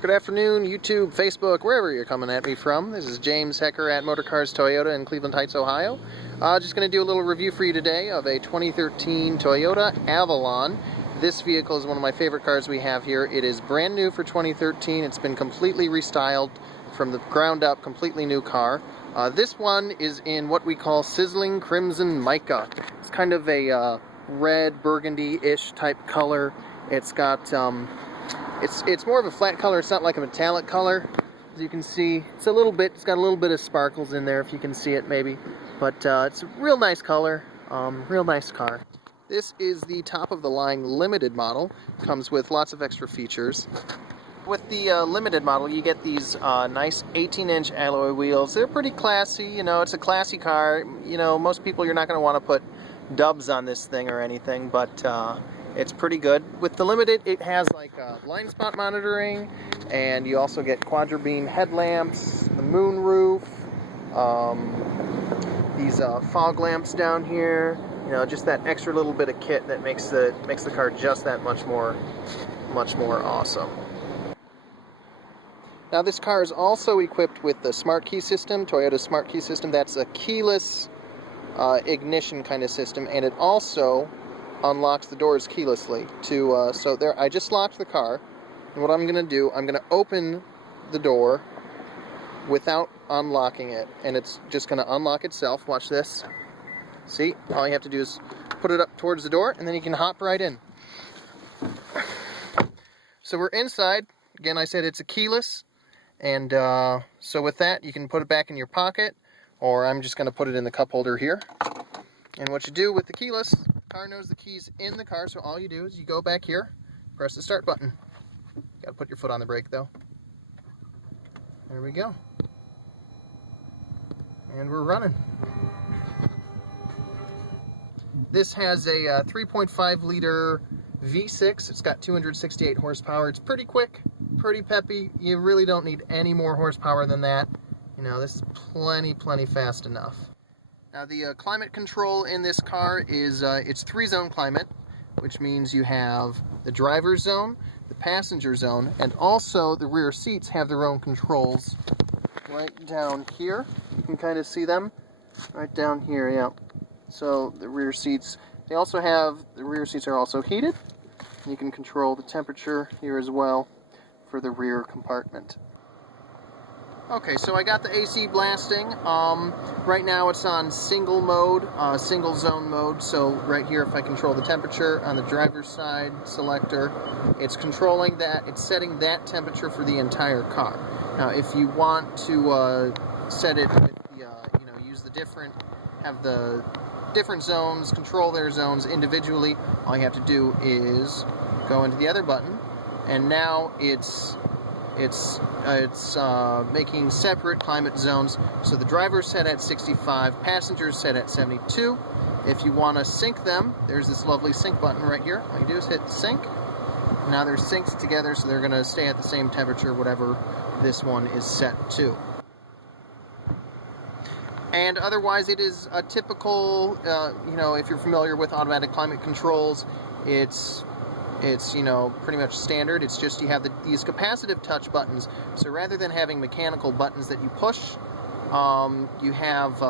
Good afternoon, YouTube, Facebook, wherever you're coming at me from. This is James Hecker at Motorcars Toyota in Cleveland Heights, Ohio. Just going to do a little review for you today of a 2013 Toyota Avalon. This vehicle is one of my favorite cars we have here. It is brand new for 2013. It's been completely restyled from the ground up, completely new car. This one is in what we call sizzling crimson mica. It's kind of a red burgundy-ish type color. It's got it's more of a flat color. It's not like a metallic color. As you can see, it's got a little bit of sparkles in there if you can see it maybe. But it's a real nice color, real nice car. This is the top of the line limited model. Comes with lots of extra features. With the limited model, you get these nice 18-inch alloy wheels. They're pretty classy, you know, it's a classy car. You know, most people, you're not going to want to put dubs on this thing or anything, but it's pretty good. With the Limited, it has like blind spot monitoring, and you also get quadra beam headlamps, the moon roof, these fog lamps down here. You know, just that extra little bit of kit that makes the car just that much more awesome. Now, this car is also equipped with the smart key system, Toyota smart key system. That's a keyless ignition kind of system, and it also unlocks the doors keylessly. So there, I just locked the car, and what I'm going to do, I'm going to open the door without unlocking it, and it's just going to unlock itself. Watch this. See, all you have to do is put it up towards the door, and then you can hop right in. So we're inside. Again, I said it's a keyless, and so with that, you can put it back in your pocket, or I'm just going to put it in the cup holder here. And what you do with the keyless, the car knows the key's in the car, so all you do is you go back here, press the start button. You gotta put your foot on the brake though. There we go. And we're running. This has a 3.5 liter V6. It's got 268 horsepower. It's pretty quick, pretty peppy. You really don't need any more horsepower than that. You know, this is plenty fast enough. Now, the climate control in this car is it's 3-zone climate, which means you have the driver's zone, the passenger zone, and also the rear seats have their own controls right down here. You can kind of see them right down here, yeah. So the rear seats, the rear seats are also heated. You can control the temperature here as well for the rear compartment. Okay, so I got the AC blasting. Right now it's on single mode, single zone mode. So right here, if I control the temperature on the driver's side selector, it's controlling that, it's setting that temperature for the entire car. Now, if you want to set it with the, you know, use the have the different zones, control their zones individually, all you have to do is go into the other button, and now it's making separate climate zones. So the driver's set at 65, passengers set at 72. If you want to sync them, there's this lovely sync button right here. All you do is hit sync. Now they're synced together, so they're going to stay at the same temperature, whatever this one is set to. And otherwise, it is a typical, you know, if you're familiar with automatic climate controls, it's you know, pretty much standard. It's just you have these capacitive touch buttons. So rather than having mechanical buttons that you push, you have,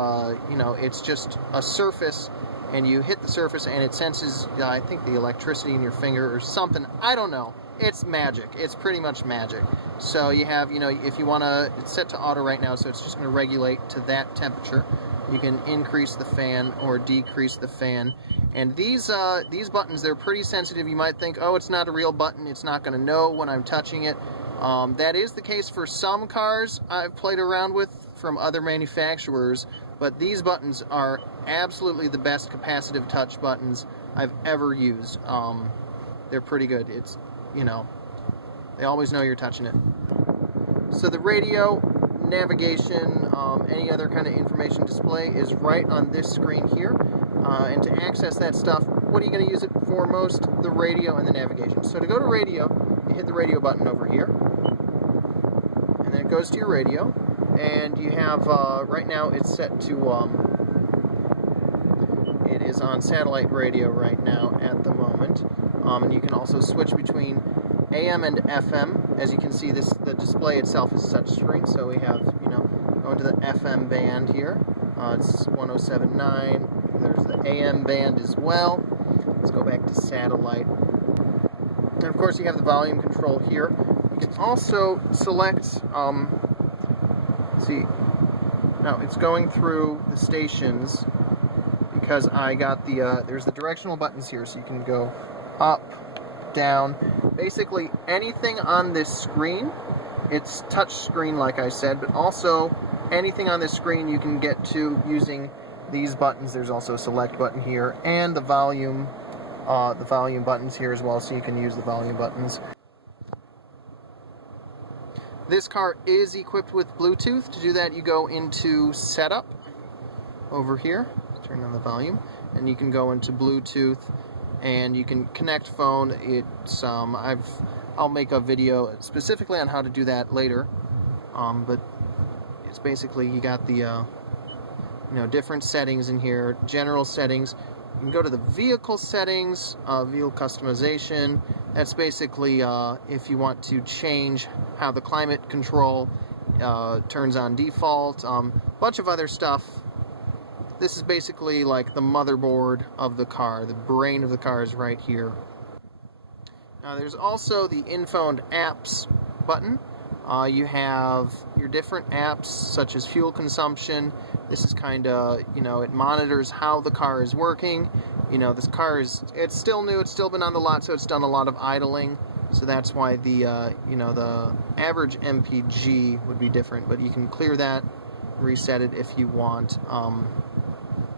you know, it's just a surface, and you hit the surface and it senses, I think, the electricity in your finger or something. I don't know. It's magic. It's pretty much magic. So you have, you know, if you want to, it's set to auto right now, so it's just going to regulate to that temperature. You can increase the fan or decrease the fan. And these buttons, they're pretty sensitive. You might think, oh, it's not a real button, it's not going to know when I'm touching it. That is the case for some cars I've played around with from other manufacturers, but these buttons are absolutely the best capacitive touch buttons I've ever used. They're pretty good. It's, you know, they always know you're touching it. So the radio, navigation, any other kind of information display is right on this screen here. And to access that stuff, what are you going to use it for most? The radio and the navigation. So to go to radio, you hit the radio button over here, and then it goes to your radio, and you have, right now it's set to, it is on satellite radio right now at the moment, and you can also switch between AM and FM. As you can see, the display itself is touchscreen, so we have, going to the FM band here. It's 107.9. There's the AM band as well. Let's go back to satellite. And of course, you have the volume control here. You can also select, see, now it's going through the stations because I got there's the directional buttons here, so you can go up, down. Basically, anything on this screen, it's touch screen like I said, but also anything on this screen you can get to using these buttons. There's also a select button here, and the volume buttons here as well, so you can use the volume buttons. This car is equipped with Bluetooth. To do that, you go into Setup over here, turn on the volume, and you can go into Bluetooth, and you can connect phone. It's I'll make a video specifically on how to do that later, but it's basically, you got the different settings in here, general settings. You can go to the vehicle settings, vehicle customization. That's basically if you want to change how the climate control turns on default, bunch of other stuff. This is basically like the motherboard of the car. The brain of the car is right here. Now there's also the Info and Apps button. You have your different apps such as fuel consumption. This is kind of, it monitors how the car is working. This car it's still new, it's still been on the lot, so it's done a lot of idling. So that's why the average MPG would be different, but you can clear that, reset it if you want.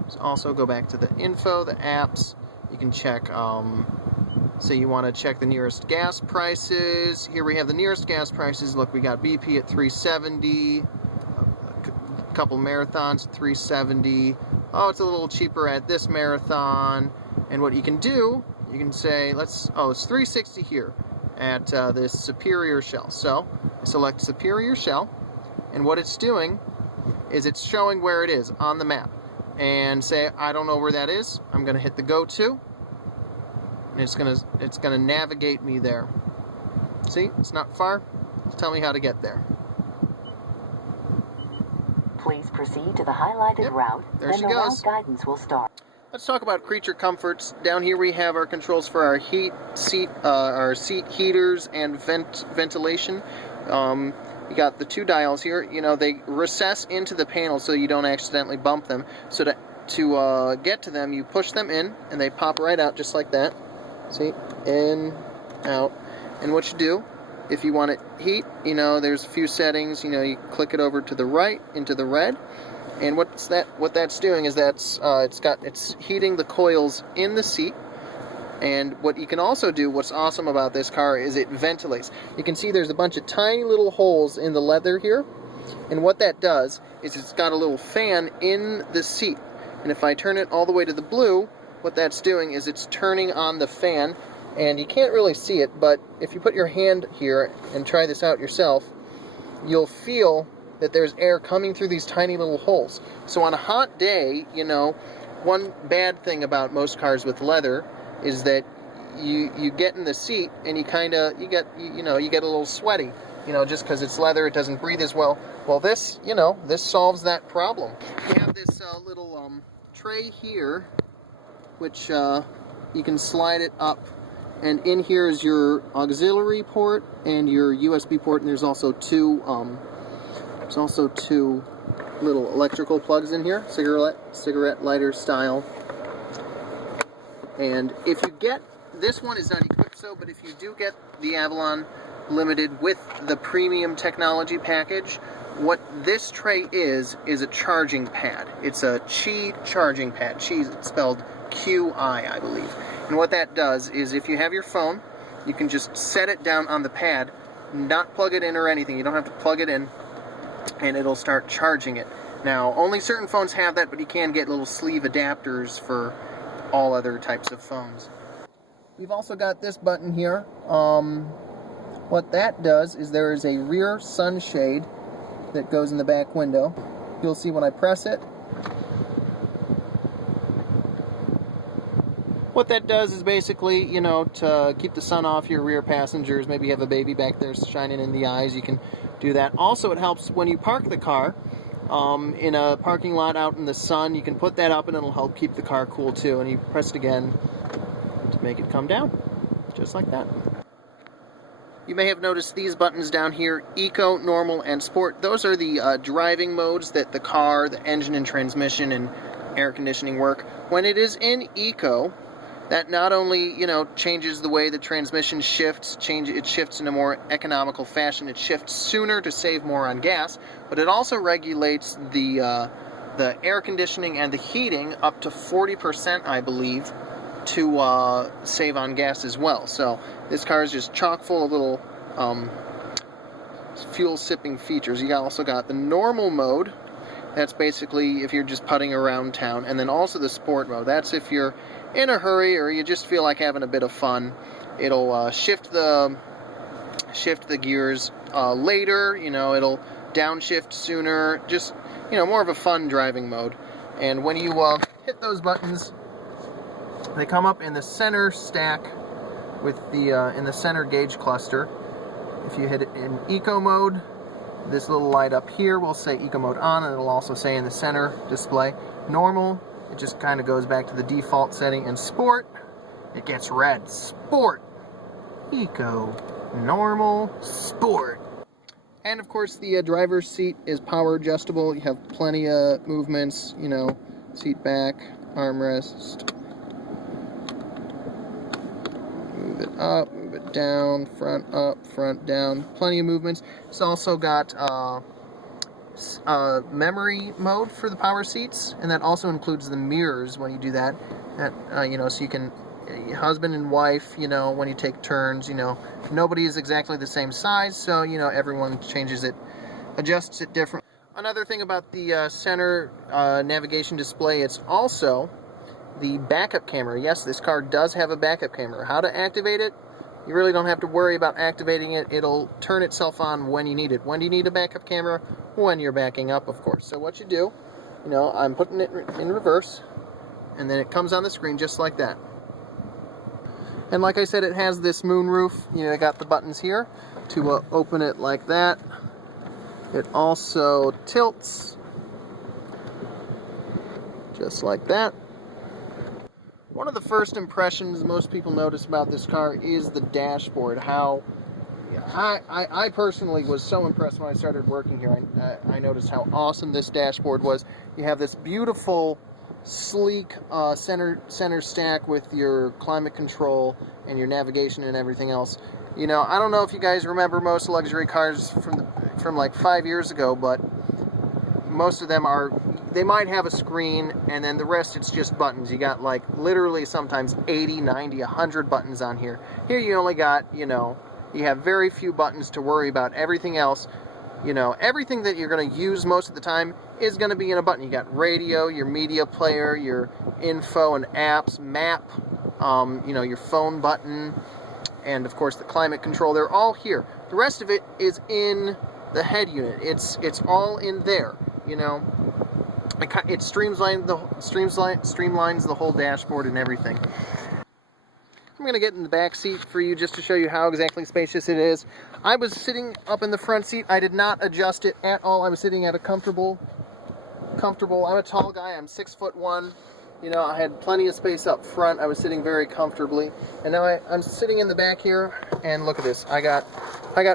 So also go back to the info, the apps. You can check, say you want to check the nearest gas prices. Here we have the nearest gas prices. Look, we got BP at 370, a couple marathons at 370. Oh, it's a little cheaper at this marathon. And what you can do, you can say, it's 360 here at this Superior Shell. So I select Superior Shell, and what it's doing is it's showing where it is on the map. And say, I don't know where that is. I'm going to hit the Go To, and it's gonna navigate me there. See, it's not far. Tell me how to get there. Please proceed to the highlighted route. There she goes. Route guidance will start. Let's talk about creature comforts. Down here we have our controls for our our seat heaters and ventilation. You got the two dials here. They recess into the panel so you don't accidentally bump them. So to get to them, you push them in, and they pop right out just like that. See? In, out. And what you do, if you want it heat, there's a few settings. You click it over to the right, into the red. And what that's doing is it's heating the coils in the seat. And what you can also do, what's awesome about this car, is it ventilates. You can see there's a bunch of tiny little holes in the leather here. And what that does is it's got a little fan in the seat. And if I turn it all the way to the blue, what that's doing is it's turning on the fan. And you can't really see it, but if you put your hand here and try this out yourself, you'll feel that there's air coming through these tiny little holes. So on a hot day, one bad thing about most cars with leather is that you get in the seat and you get a little sweaty, just because it's leather, it doesn't breathe as well. Well, this solves that problem. You have this little tray here, which you can slide it up, and in here is your auxiliary port and your USB port, and there's also two little electrical plugs in here, cigarette lighter style. And if you get, this one is not equipped so, but if you do get the Avalon Limited with the premium technology package, what this tray is a charging pad. It's a Qi charging pad. Qi is spelled Q-I, I believe. And what that does is if you have your phone, you can just set it down on the pad, not plug it in or anything. You don't have to plug it in, and it'll start charging it. Now, only certain phones have that, but you can get little sleeve adapters for all other types of phones. We've also got this button here. What that does is there is a rear sunshade that goes in the back window. You'll see when I press it, What that does is basically, you know, to keep the sun off your rear passengers. Maybe you have a baby back there shining in the eyes, you can do that. Also, it helps when you park the car in a parking lot out in the sun. You can put that up and it'll help keep the car cool too. And you press it again to make it come down, just like that. You may have noticed these buttons down here, Eco, Normal, and Sport. Those are the driving modes that the car, the engine and transmission and air conditioning work. When it is in Eco, that not only, you know, changes the way the transmission shifts, it shifts in a more economical fashion, it shifts sooner to save more on gas, but it also regulates the air conditioning and the heating up to 40%, I believe, to save on gas as well. So this car is just chock full of little fuel-sipping features. You also got the normal mode. That's basically if you're just putting around town. And then also the sport mode. That's if you're in a hurry or you just feel like having a bit of fun. It'll shift the gears later. You know, it'll downshift sooner. Just, you know, more of a fun driving mode. And when you hit those buttons, they come up in the center stack with the in the center gauge cluster. If you hit it in Eco mode, this little light up here will say Eco mode on, and it'll also say in the center display. Normal, it just kind of goes back to the default setting. And Sport, it gets red. Sport, Eco, Normal, Sport. And of course the driver's seat is power adjustable. You have plenty of movements, you know, seat back, armrest. Move it up, move it down, front up, front down. Plenty of movements. It's also got memory mode for the power seats, and that also includes the mirrors when you do that. You know, so you can, husband and wife, you know, when you take turns, you know, nobody is exactly the same size, so, you know, everyone changes it, adjusts it different. Another thing about the center navigation display, it's also the backup camera. Yes, this car does have a backup camera. How to activate it? You really don't have to worry about activating it. It'll turn itself on when you need it. When do you need a backup camera? When you're backing up, of course. So what you do, you know, I'm putting it in reverse, and then it comes on the screen just like that. And like I said, it has this moonroof. You know, I got the buttons here to open it like that. It also tilts just like that. One of the first impressions most people notice about this car is the dashboard. How I personally was so impressed when I started working here. I noticed how awesome this dashboard was. You have this beautiful, sleek center stack with your climate control and your navigation and everything else. You know, I don't know if you guys remember most luxury cars from like 5 years ago, but most of them they might have a screen, and then the rest it's just buttons. You got like literally sometimes 80, 90, 100 buttons on here. Here you only got, you know, you have very few buttons to worry about. Everything else, you know, everything that you're going to use most of the time is going to be in a button. You got radio, your media player, your info and apps, map, you know, your phone button, and of course the climate control. They're all here. The rest of it is in the head unit. It's all in there, you know. It streamlines the whole dashboard and everything. I'm going to get in the back seat for you just to show you how exactly spacious it is. I was sitting up in the front seat. I did not adjust it at all. I was sitting at a comfortable. I'm a tall guy. I'm 6'1". You know, I had plenty of space up front. I was sitting very comfortably. And now I'm sitting in the back here, and look at this. I got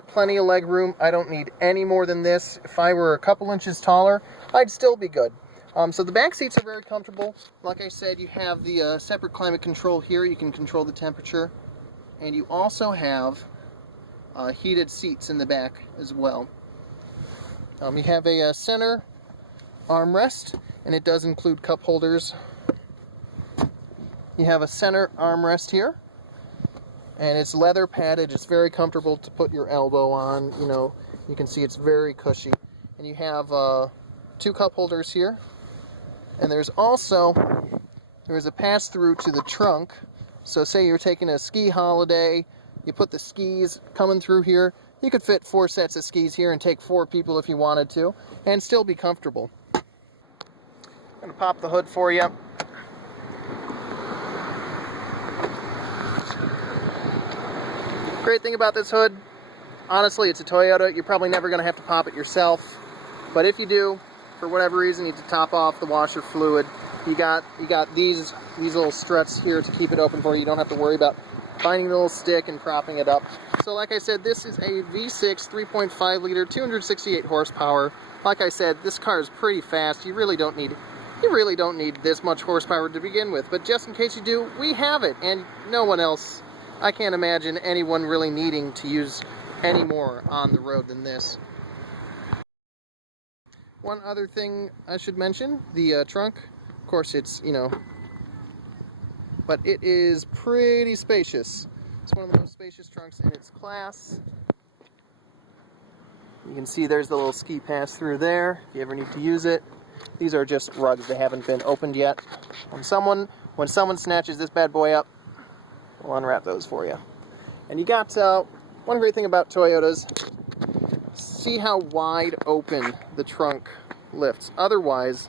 plenty of leg room. I don't need any more than this. If I were a couple inches taller, I'd still be good. So the back seats are very comfortable. Like I said, you have the separate climate control here. You can control the temperature. And you also have heated seats in the back as well. You have a center armrest, and it does include cup holders. You have a center armrest here, and it's leather padded. It's very comfortable to put your elbow on. You know, you can see it's very cushy. And you have 2 cup holders here. And there's a pass-through to the trunk. So say you're taking a ski holiday, you put the skis coming through here. You could fit 4 sets of skis here and take 4 people if you wanted to, and still be comfortable. I'm going to pop the hood for you. Great thing about this hood, honestly, it's a Toyota. You're probably never going to have to pop it yourself, but if you do, for whatever reason, you need to top off the washer fluid, you got these little struts here to keep it open for you. You don't have to worry about finding the little stick and propping it up. So like I said, this is a V6 3.5 liter, 268 horsepower. Like I said, this car is pretty fast. You really don't need this much horsepower to begin with, but just in case you do, we have it, and no one else, I can't imagine anyone really needing to use any more on the road than this. One other thing I should mention, the trunk, of course it's, but it is pretty spacious. It's one of the most spacious trunks in its class. You can see there's the little ski pass through there, if you ever need to use it. These are just rugs, they haven't been opened yet. When someone snatches this bad boy up, we'll unwrap those for you. And you got, one great thing about Toyotas, see how wide open the trunk lifts. Otherwise,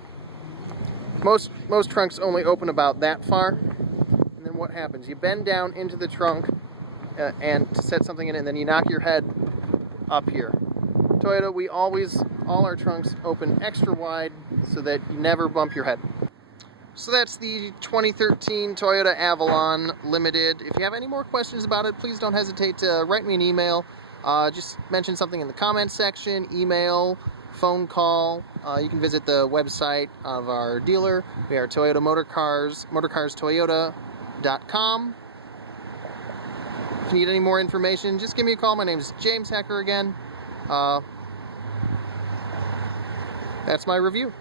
most trunks only open about that far. And then what happens? You bend down into the trunk and to set something in it, and then you knock your head up here. Toyota, all our trunks open extra wide so that you never bump your head. So that's the 2013 Toyota Avalon Limited. If you have any more questions about it, please don't hesitate to write me an email. Just mention something in the comments section, email, phone call. You can visit the website of our dealer. We are Toyota Motorcars, motorcarstoyota.com. If you need any more information, just give me a call. My name is James Hecker again. That's my review.